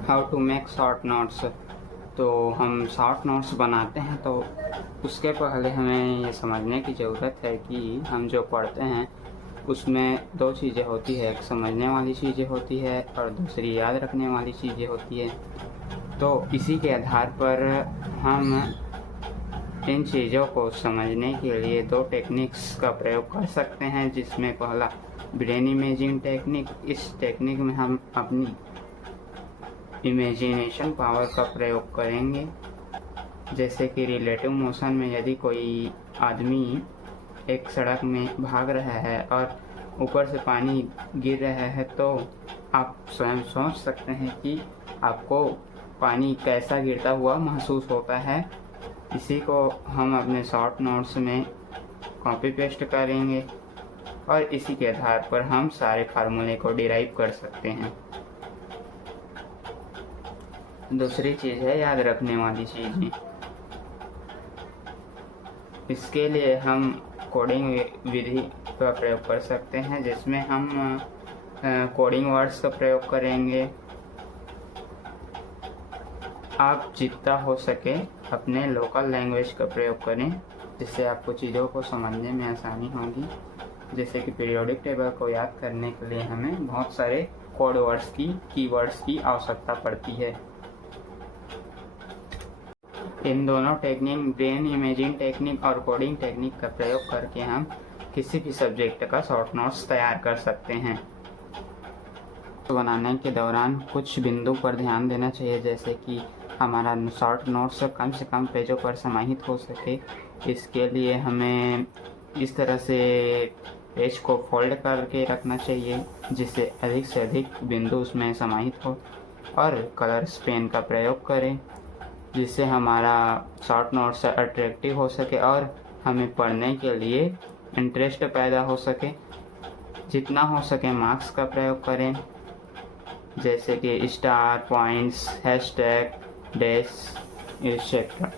How to make short notes. तो हम short notes बनाते हैं तो उसके पहले हमें ये समझने की ज़रूरत है कि हम जो पढ़ते हैं उसमें दो चीज़ें होती है, एक समझने वाली चीज़ें होती है और दूसरी याद रखने वाली चीज़ें होती है। तो इसी के आधार पर हम इन चीज़ों को समझने के लिए दो टेक्निक्स का प्रयोग कर सकते हैं, जिसमें पहला ब्रेन इमेजिंग टेक्निक। इस टेक्निक में हम अपनी इमेजिनेशन पावर का प्रयोग करेंगे। जैसे कि रिलेटिव मोशन में यदि कोई आदमी एक सड़क में भाग रहा है और ऊपर से पानी गिर रहा है, तो आप स्वयं सोच सकते हैं कि आपको पानी कैसा गिरता हुआ महसूस होता है। इसी को हम अपने शॉर्ट नोट्स में कॉपी पेस्ट करेंगे और इसी के आधार पर हम सारे फार्मूले को डिराइव कर सकते हैं। दूसरी चीज़ है याद रखने वाली चीज़ें। इसके लिए हम कोडिंग विधि का प्रयोग कर सकते हैं, जिसमें हम कोडिंग वर्ड्स का प्रयोग करेंगे। आप जितना हो सके अपने लोकल लैंग्वेज का प्रयोग करें, जिससे आपको चीज़ों को समझने में आसानी होगी। जैसे कि पीरियोडिक टेबल को याद करने के लिए हमें बहुत सारे कोड वर्ड्स की, कीवर्ड्स की आवश्यकता पड़ती है। इन दोनों टेक्निक, ब्रेन इमेजिंग टेक्निक और कोडिंग टेक्निक का प्रयोग करके हम किसी भी सब्जेक्ट का शॉर्ट नोट्स तैयार कर सकते हैं। बनाने के दौरान कुछ बिंदु पर ध्यान देना चाहिए, जैसे कि हमारा शॉर्ट नोट्स से कम पेजों पर समाहित हो सके। इसके लिए हमें इस तरह से पेज को फोल्ड करके रखना चाहिए, जिससे अधिक से अधिक बिंदु उसमें समाहित हो, और कलर्स पेन का प्रयोग करें, जिससे हमारा शॉर्ट नोट्स अट्रैक्टिव हो सके और हमें पढ़ने के लिए इंटरेस्ट पैदा हो सके। जितना हो सके मार्क्स का प्रयोग करें, जैसे कि star, points, hashtag, dash, etcetera.